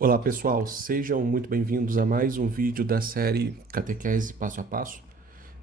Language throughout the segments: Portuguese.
Olá pessoal, sejam muito bem-vindos a mais um vídeo da série Catequese Passo a Passo.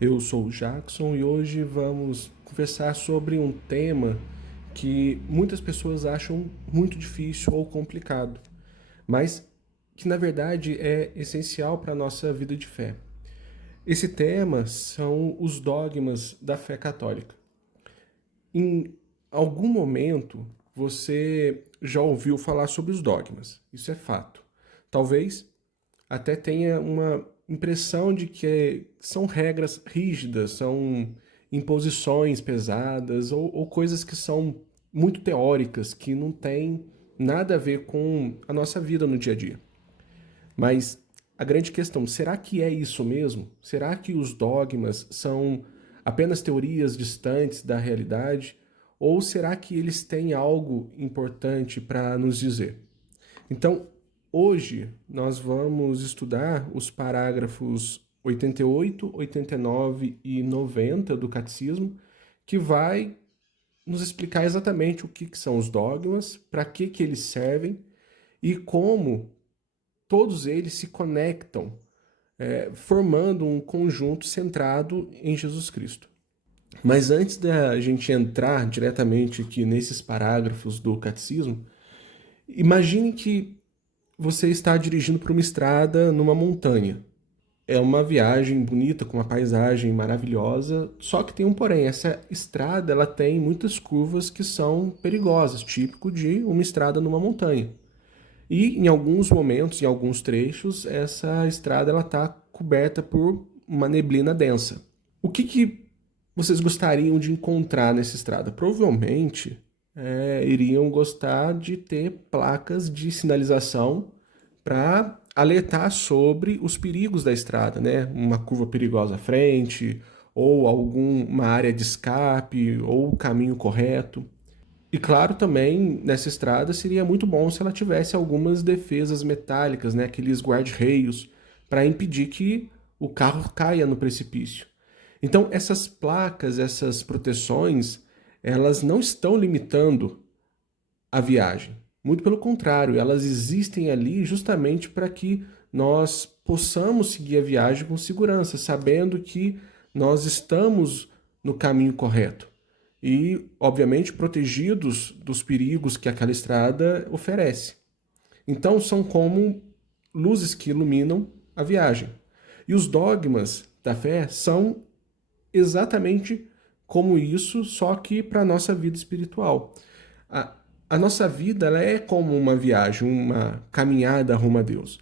Eu sou o Jackson e hoje vamos conversar sobre um tema que muitas pessoas acham muito difícil ou complicado, mas que na verdade é essencial para a nossa vida de fé. Esse tema são os dogmas da fé católica. Em algum momento você já ouviu falar sobre os dogmas, isso é fato. Talvez até tenha uma impressão de que são regras rígidas, são imposições pesadas ou coisas que são muito teóricas, que não têm nada a ver com a nossa vida no dia a dia. Mas a grande questão, será que é isso mesmo? Será que os dogmas são apenas teorias distantes da realidade? Ou será que eles têm algo importante para nos dizer? Então, hoje nós vamos estudar os parágrafos 88, 89 e 90 do Catecismo, que vai nos explicar exatamente o que são os dogmas, para que eles servem e como todos eles se conectam, formando um conjunto centrado em Jesus Cristo. Mas antes da gente entrar diretamente aqui nesses parágrafos do Catecismo, imagine que você está dirigindo por uma estrada numa montanha. É uma viagem bonita, com uma paisagem maravilhosa, só que tem um porém, essa estrada ela tem muitas curvas que são perigosas, típico de uma estrada numa montanha. E em alguns momentos, em alguns trechos, essa estrada ela está coberta por uma neblina densa. O que vocês gostariam de encontrar nessa estrada? Provavelmente iriam gostar de ter placas de sinalização para alertar sobre os perigos da estrada, né? Uma curva perigosa à frente, ou alguma área de escape, ou o caminho correto. E claro, também nessa estrada seria muito bom se ela tivesse algumas defesas metálicas, né? Aqueles guarda-reios, para impedir que o carro caia no precipício. Então, essas placas, essas proteções, elas não estão limitando a viagem. Muito pelo contrário, elas existem ali justamente para que nós possamos seguir a viagem com segurança, sabendo que nós estamos no caminho correto e, obviamente, protegidos dos perigos que aquela estrada oferece. Então, são como luzes que iluminam a viagem. E os dogmas da fé são exatamente como isso, só que para a nossa vida espiritual. A, a nossa vida ela é como uma viagem, uma caminhada rumo a Deus.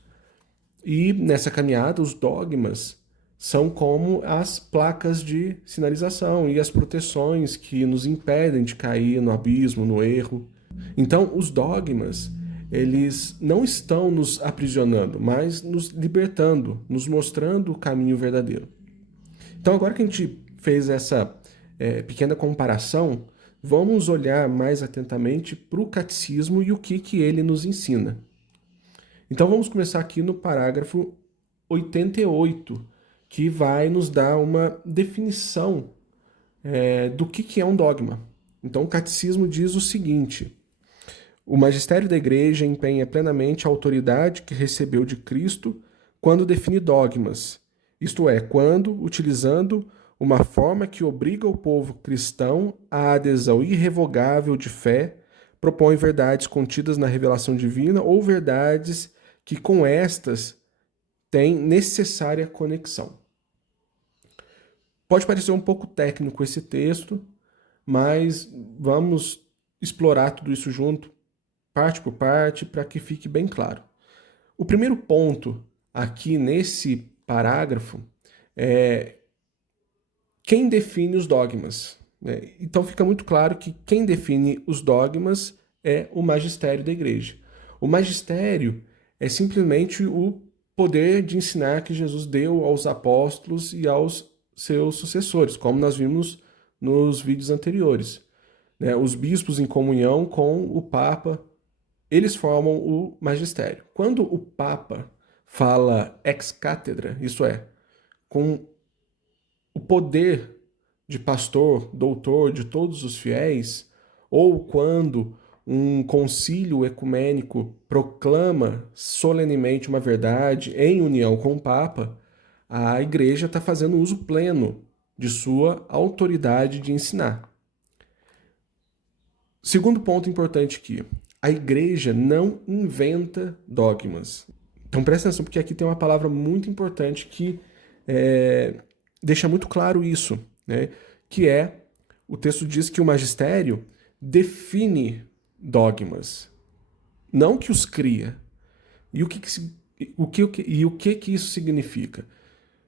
E nessa caminhada, os dogmas são como as placas de sinalização e as proteções que nos impedem de cair no abismo, no erro. Então, os dogmas, eles não estão nos aprisionando, mas nos libertando, nos mostrando o caminho verdadeiro. Então, agora que a gente fez essa pequena comparação, vamos olhar mais atentamente para o catecismo e o que ele nos ensina. Então, vamos começar aqui no parágrafo 88, que vai nos dar uma definição do que é um dogma. Então, o catecismo diz o seguinte: o magistério da Igreja empenha plenamente a autoridade que recebeu de Cristo quando define dogmas, isto é, quando, utilizando uma forma que obriga o povo cristão à adesão irrevogável de fé, propõe verdades contidas na revelação divina ou verdades que com estas têm necessária conexão. Pode parecer um pouco técnico esse texto, mas vamos explorar tudo isso junto, parte por parte, para que fique bem claro. O primeiro ponto aqui nesse parágrafo é quem define os dogmas, né? Então fica muito claro que quem define os dogmas é o magistério da igreja. O magistério é simplesmente o poder de ensinar que Jesus deu aos apóstolos e aos seus sucessores, como nós vimos nos vídeos anteriores, né? Os bispos em comunhão com o Papa, eles formam o magistério. Quando o Papa fala ex cátedra, isso é, com o poder de pastor, doutor de todos os fiéis, ou quando um concílio ecumênico proclama solenemente uma verdade em união com o Papa, a Igreja está fazendo uso pleno de sua autoridade de ensinar. Segundo ponto importante aqui, a Igreja não inventa dogmas. Então presta atenção, porque aqui tem uma palavra muito importante que deixa muito claro isso, né? Que o texto diz que o magistério define dogmas, não que os cria. E o que isso significa?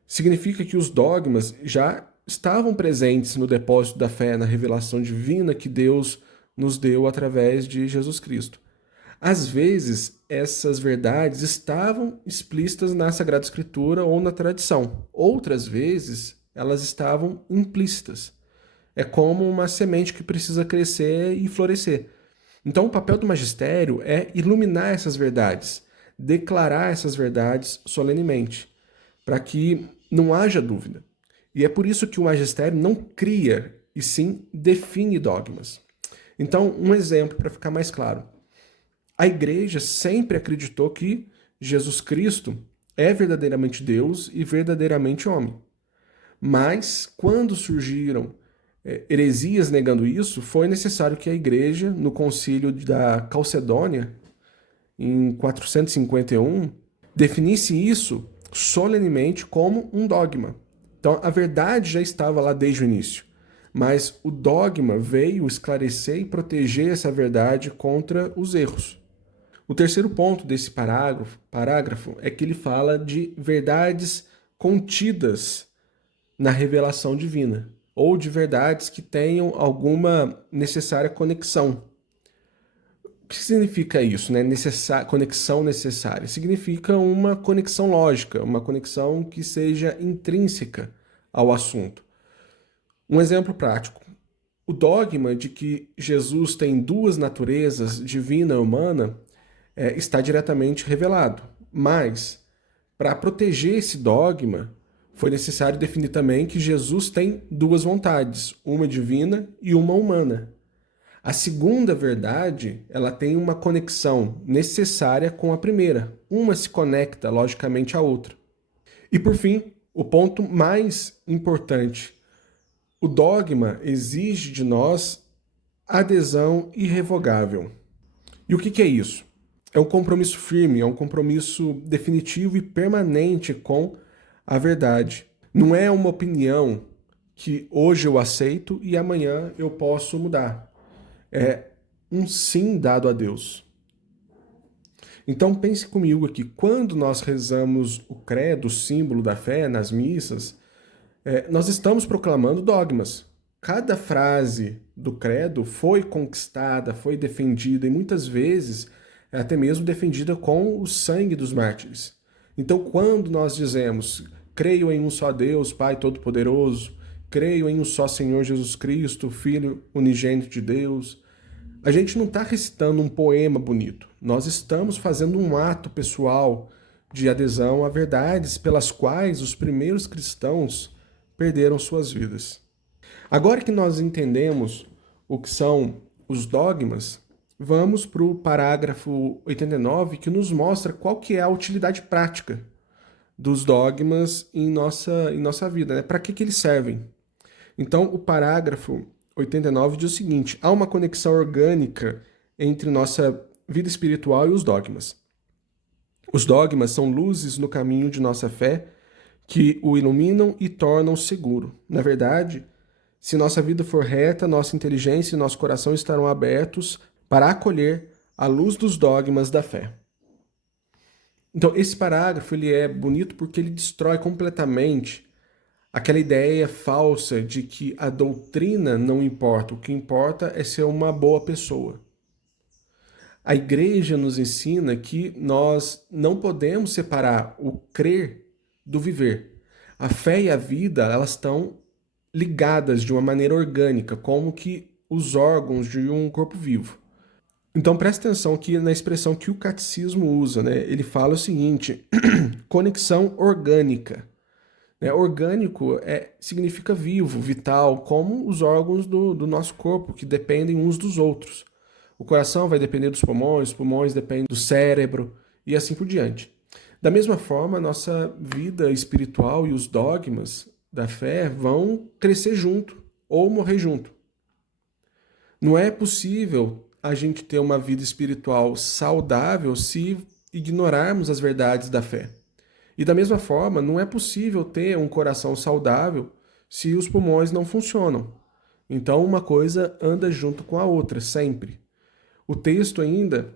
Significa que os dogmas já estavam presentes no depósito da fé, na revelação divina que Deus nos deu através de Jesus Cristo. Às vezes, essas verdades estavam explícitas na Sagrada Escritura ou na tradição. Outras vezes, elas estavam implícitas. É como uma semente que precisa crescer e florescer. Então, o papel do magistério é iluminar essas verdades, declarar essas verdades solenemente, para que não haja dúvida. E é por isso que o magistério não cria, e sim define dogmas. Então, um exemplo para ficar mais claro. A Igreja sempre acreditou que Jesus Cristo é verdadeiramente Deus e verdadeiramente homem. Mas, quando surgiram heresias negando isso, foi necessário que a Igreja, no concílio da Calcedônia, em 451, definisse isso solenemente como um dogma. Então, a verdade já estava lá desde o início, mas o dogma veio esclarecer e proteger essa verdade contra os erros. O terceiro ponto desse parágrafo é que ele fala de verdades contidas na revelação divina, ou de verdades que tenham alguma necessária conexão. O que significa isso, né? Conexão necessária? Significa uma conexão lógica, uma conexão que seja intrínseca ao assunto. Um exemplo prático. O dogma de que Jesus tem duas naturezas, divina e humana, está diretamente revelado. Mas, para proteger esse dogma, foi necessário definir também que Jesus tem duas vontades, uma divina e uma humana. A segunda verdade, ela tem uma conexão necessária com a primeira. Uma se conecta logicamente à outra. E por fim, o ponto mais importante. O dogma exige de nós adesão irrevogável. E o que é isso? É um compromisso firme, é um compromisso definitivo e permanente com a verdade. Não é uma opinião que hoje eu aceito e amanhã eu posso mudar. É um sim dado a Deus. Então pense comigo aqui, quando nós rezamos o credo, o símbolo da fé, nas missas, nós estamos proclamando dogmas. Cada frase do credo foi conquistada, foi defendida e muitas vezes até mesmo defendida com o sangue dos mártires. Então, quando nós dizemos, creio em um só Deus, Pai Todo-Poderoso, creio em um só Senhor Jesus Cristo, Filho unigênito de Deus, a gente não está recitando um poema bonito. Nós estamos fazendo um ato pessoal de adesão a verdades pelas quais os primeiros cristãos perderam suas vidas. Agora que nós entendemos o que são os dogmas, vamos para o parágrafo 89, que nos mostra qual que é a utilidade prática dos dogmas em nossa vida, né? Para que eles servem? Então, o parágrafo 89 diz o seguinte: há uma conexão orgânica entre nossa vida espiritual e os dogmas. Os dogmas são luzes no caminho de nossa fé que o iluminam e tornam seguro. Na verdade, se nossa vida for reta, nossa inteligência e nosso coração estarão abertos para acolher a luz dos dogmas da fé. Então, esse parágrafo ele é bonito porque ele destrói completamente aquela ideia falsa de que a doutrina não importa, o que importa é ser uma boa pessoa. A Igreja nos ensina que nós não podemos separar o crer do viver. A fé e a vida, elas estão ligadas de uma maneira orgânica, como que os órgãos de um corpo vivo. Então presta atenção aqui na expressão que o catecismo usa, né? Ele fala o seguinte, conexão orgânica. Orgânico significa vivo, vital, como os órgãos do nosso corpo, que dependem uns dos outros. O coração vai depender dos pulmões, os pulmões dependem do cérebro e assim por diante. Da mesma forma, a nossa vida espiritual e os dogmas da fé vão crescer junto ou morrer junto. Não é possível a gente ter uma vida espiritual saudável se ignorarmos as verdades da fé. E da mesma forma, não é possível ter um coração saudável se os pulmões não funcionam. Então, uma coisa anda junto com a outra, sempre. O texto ainda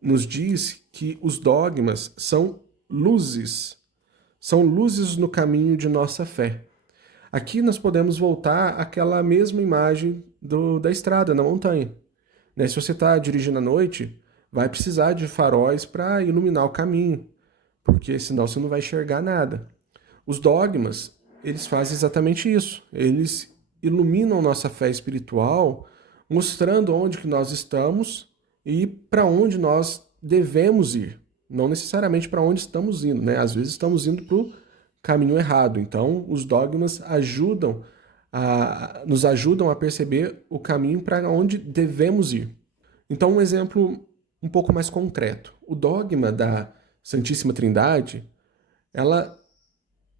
nos diz que os dogmas são luzes no caminho de nossa fé. Aqui nós podemos voltar àquela mesma imagem da estrada, na montanha. Né? Se você está dirigindo à noite, vai precisar de faróis para iluminar o caminho, porque senão você não vai enxergar nada. Os dogmas, eles fazem exatamente isso. Eles iluminam nossa fé espiritual, mostrando onde que nós estamos e para onde nós devemos ir. Não necessariamente para onde estamos indo, né? Às vezes estamos indo para o caminho errado. Então, os dogmas nos ajudam a perceber o caminho para onde devemos ir. Então, um exemplo um pouco mais concreto. O dogma da Santíssima Trindade,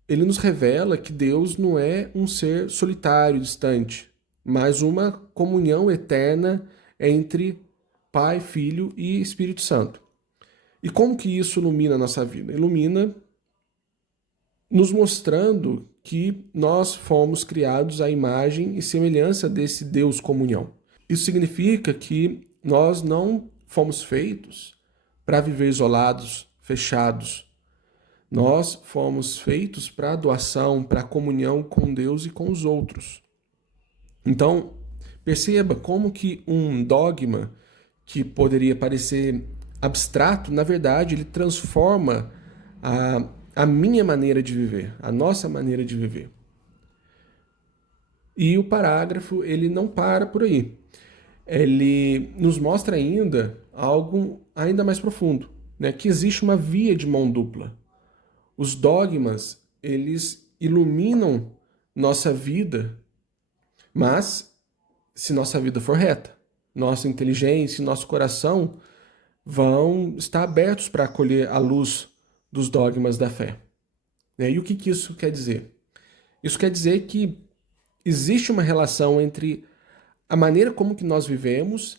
ele nos revela que Deus não é um ser solitário, distante, mas uma comunhão eterna entre Pai, Filho e Espírito Santo. E como que isso ilumina a nossa vida? Ilumina nos mostrando que nós fomos criados à imagem e semelhança desse Deus comunhão. Isso significa que nós não fomos feitos para viver isolados, fechados. Nós fomos feitos para a doação, para a comunhão com Deus e com os outros. Então, perceba como que um dogma que poderia parecer abstrato, na verdade, ele transforma a minha maneira de viver, a nossa maneira de viver. E o parágrafo, ele não para por aí. Ele nos mostra ainda algo ainda mais profundo, né? Que existe uma via de mão dupla. Os dogmas, eles iluminam nossa vida, mas se nossa vida for reta, nossa inteligência e nosso coração vão estar abertos para acolher a luz dos dogmas da fé. E o que isso quer dizer? Isso quer dizer que existe uma relação entre a maneira como que nós vivemos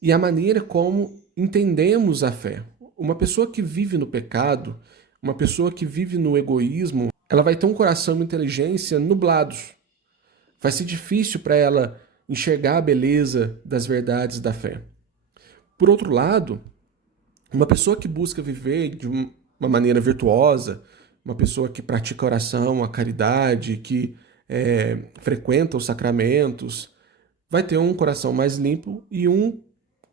e a maneira como entendemos a fé. Uma pessoa que vive no pecado, uma pessoa que vive no egoísmo, ela vai ter um coração e uma inteligência nublados. Vai ser difícil para ela enxergar a beleza das verdades da fé. Por outro lado, uma pessoa que busca viver de uma maneira virtuosa, uma pessoa que pratica a oração, a caridade, que frequenta os sacramentos, vai ter um coração mais limpo, e um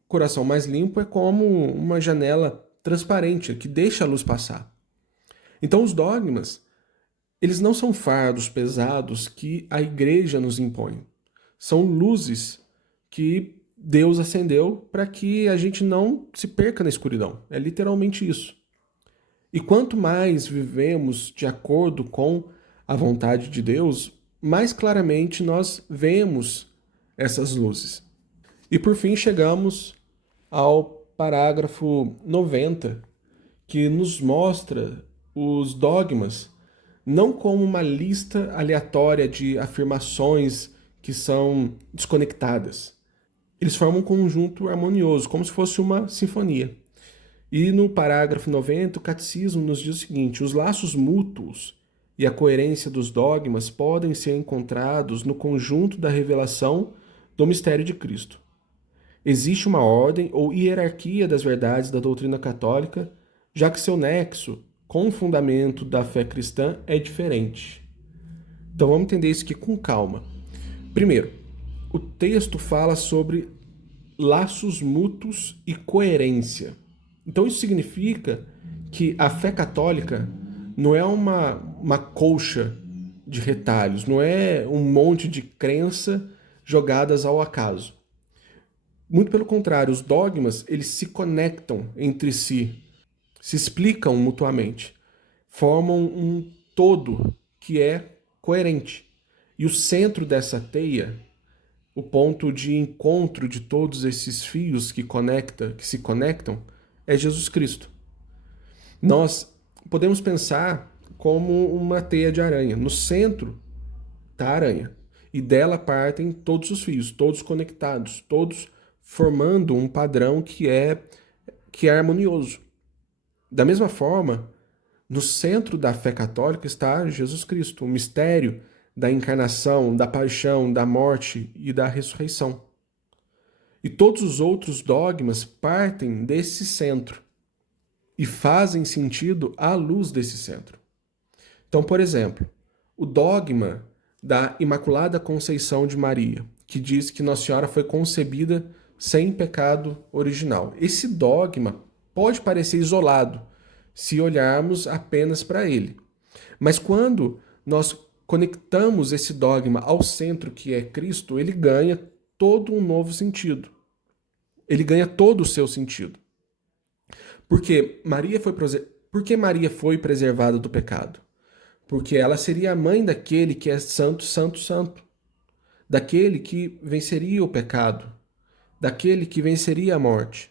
coração mais limpo é como uma janela transparente que deixa a luz passar. Então os dogmas, eles não são fardos pesados que a igreja nos impõe. São luzes que Deus acendeu para que a gente não se perca na escuridão. É literalmente isso. E quanto mais vivemos de acordo com a vontade de Deus, mais claramente nós vemos essas luzes. E por fim chegamos ao parágrafo 90, que nos mostra os dogmas não como uma lista aleatória de afirmações que são desconectadas. Eles formam um conjunto harmonioso, como se fosse uma sinfonia. E no parágrafo 90, o Catecismo nos diz o seguinte: os laços mútuos e a coerência dos dogmas podem ser encontrados no conjunto da revelação do mistério de Cristo. Existe uma ordem ou hierarquia das verdades da doutrina católica, já que seu nexo com o fundamento da fé cristã é diferente. Então vamos entender isso aqui com calma. Primeiro, o texto fala sobre laços mútuos e coerência. Então isso significa que a fé católica não é uma colcha de retalhos, não é um monte de crença jogadas ao acaso. Muito pelo contrário, os dogmas, eles se conectam entre si, se explicam mutuamente, formam um todo que é coerente. E o centro dessa teia o ponto de encontro de todos esses fios que se conectam, é Jesus Cristo. Nós podemos pensar como uma teia de aranha. No centro está a aranha. E dela partem todos os fios, todos conectados, todos formando um padrão que é harmonioso. Da mesma forma, no centro da fé católica está Jesus Cristo, o mistério da encarnação, da paixão, da morte e da ressurreição. E todos os outros dogmas partem desse centro e fazem sentido à luz desse centro. Então, por exemplo, o dogma da Imaculada Conceição de Maria, que diz que Nossa Senhora foi concebida sem pecado original. Esse dogma pode parecer isolado se olharmos apenas para ele. Mas quando nós conectamos esse dogma ao centro que é Cristo, ele ganha todo um novo sentido. Ele ganha todo o seu sentido. Porque Maria foi preservada do pecado? Porque ela seria a mãe daquele que é santo, santo, santo. Daquele que venceria o pecado. Daquele que venceria a morte.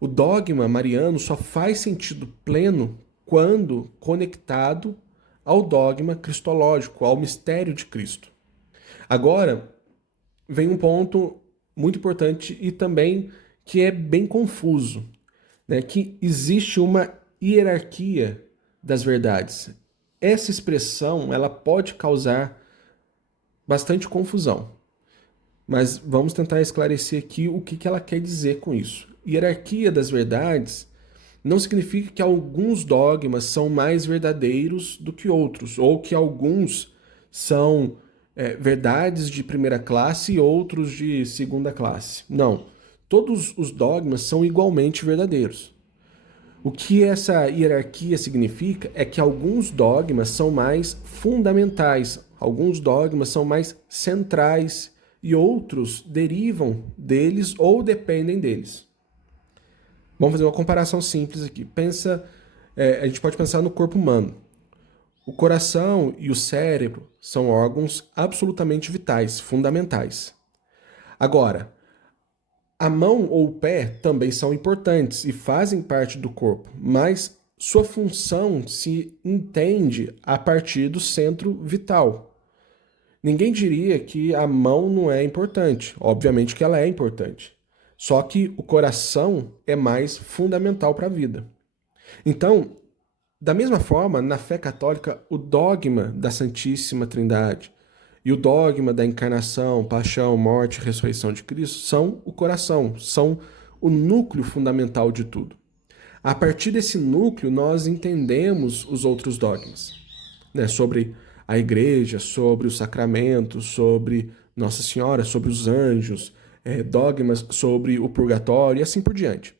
O dogma mariano só faz sentido pleno quando conectado ao dogma cristológico, ao mistério de Cristo. Agora, vem um ponto muito importante e também que é bem confuso, né? Que existe uma hierarquia das verdades. Essa expressão ela pode causar bastante confusão, mas vamos tentar esclarecer aqui o que ela quer dizer com isso. Hierarquia das verdades não significa que alguns dogmas são mais verdadeiros do que outros, ou que alguns são verdades de primeira classe e outros de segunda classe. Não. Todos os dogmas são igualmente verdadeiros. O que essa hierarquia significa é que alguns dogmas são mais fundamentais, alguns dogmas são mais centrais e outros derivam deles ou dependem deles. Vamos fazer uma comparação simples aqui. A gente pode pensar no corpo humano. O coração e o cérebro são órgãos absolutamente vitais, fundamentais. Agora, a mão ou o pé também são importantes e fazem parte do corpo, mas sua função se entende a partir do centro vital. Ninguém diria que a mão não é importante. Obviamente que ela é importante. Só que o coração é mais fundamental para a vida. Então, da mesma forma, na fé católica, o dogma da Santíssima Trindade e o dogma da encarnação, paixão, morte e ressurreição de Cristo são o coração, são o núcleo fundamental de tudo. A partir desse núcleo, nós entendemos os outros dogmas, né? Sobre a igreja, sobre os sacramentos, sobre Nossa Senhora, sobre os anjos, dogmas sobre o purgatório e assim por diante.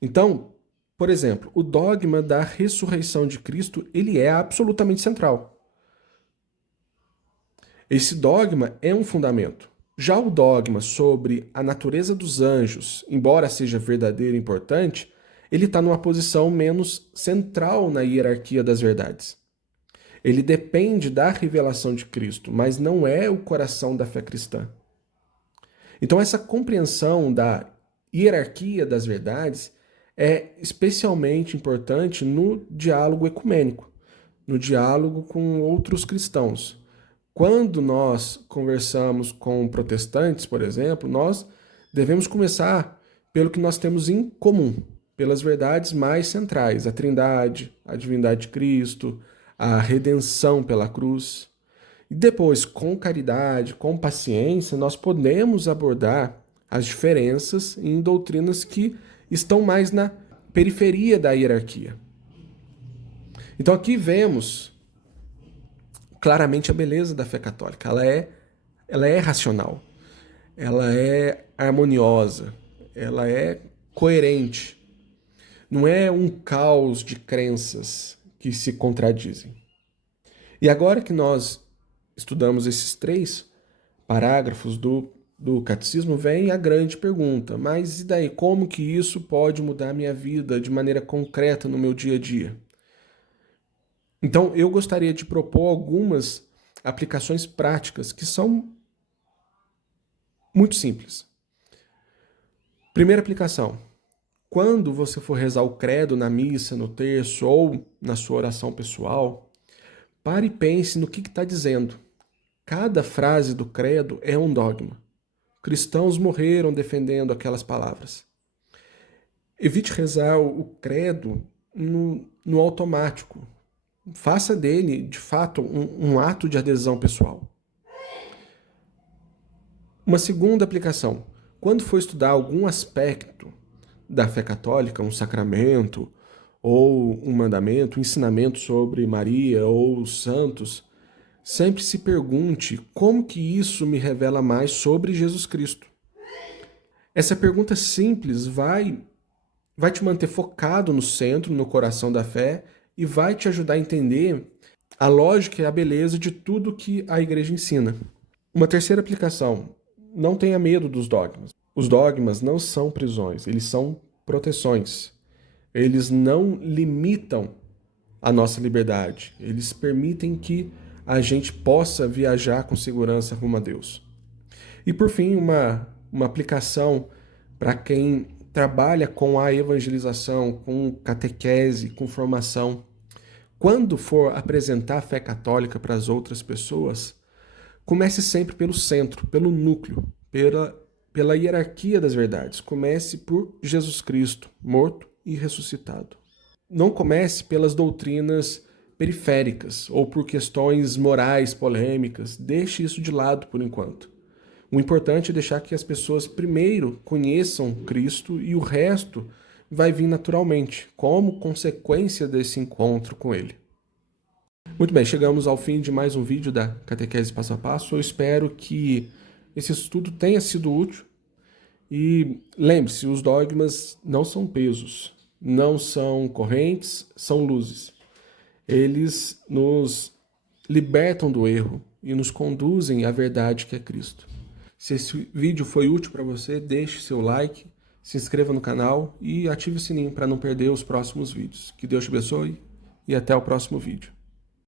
Então, por exemplo, o dogma da ressurreição de Cristo, ele é absolutamente central. Esse dogma é um fundamento. Já o dogma sobre a natureza dos anjos, embora seja verdadeiro e importante, ele está numa posição menos central na hierarquia das verdades. Ele depende da revelação de Cristo, mas não é o coração da fé cristã. Então, essa compreensão da hierarquia das verdades é especialmente importante no diálogo ecumênico, no diálogo com outros cristãos. Quando nós conversamos com protestantes, por exemplo, nós devemos começar pelo que nós temos em comum, pelas verdades mais centrais, a Trindade, a divindade de Cristo, a redenção pela cruz. E depois, com caridade, com paciência, nós podemos abordar as diferenças em doutrinas que estão mais na periferia da hierarquia. Então aqui vemos claramente a beleza da fé católica. Ela é racional, ela é harmoniosa, ela é coerente. Não é um caos de crenças que se contradizem. E agora que nós estudamos esses 3 parágrafos do catecismo, vem a grande pergunta: mas e daí? Como que isso pode mudar a minha vida de maneira concreta no meu dia a dia? Então, eu gostaria de propor algumas aplicações práticas que são Muito simples. Primeira aplicação. Quando você for rezar o credo na missa, no terço ou na sua oração pessoal, pare e pense no que está dizendo. Cada frase do credo é um dogma. Cristãos morreram defendendo aquelas palavras. Evite rezar o credo no automático. Faça dele, de fato, um ato de adesão pessoal. Uma segunda aplicação. Quando for estudar algum aspecto da fé católica, um sacramento, ou um mandamento, um ensinamento sobre Maria ou os santos, sempre se pergunte como que isso me revela mais sobre Jesus Cristo. Essa pergunta simples vai te manter focado no centro, no coração da fé, e vai te ajudar a entender a lógica e a beleza de tudo que a igreja ensina. Uma terceira aplicação. Não tenha medo dos dogmas. Os dogmas não são prisões, eles são proteções. Eles não limitam a nossa liberdade. Eles permitem que a gente possa viajar com segurança rumo a Deus. E por fim, uma aplicação para quem trabalha com a evangelização, com catequese, com formação. Quando for apresentar a fé católica para as outras pessoas, comece sempre pelo centro, pelo núcleo, pela hierarquia das verdades. Comece por Jesus Cristo, morto e ressuscitado. Não comece pelas doutrinas periféricas ou por questões morais polêmicas. Deixe isso de lado por enquanto. O importante é deixar que as pessoas primeiro conheçam Cristo e o resto vai vir naturalmente, como consequência desse encontro com Ele. Muito bem, chegamos ao fim de mais um vídeo da Catequese Passo a Passo. Eu espero que esse estudo tenha sido útil. E lembre-se, os dogmas não são pesos, não são correntes, são luzes. Eles nos libertam do erro e nos conduzem à verdade que é Cristo. Se esse vídeo foi útil para você, deixe seu like, se inscreva no canal e ative o sininho para não perder os próximos vídeos. Que Deus te abençoe e até o próximo vídeo.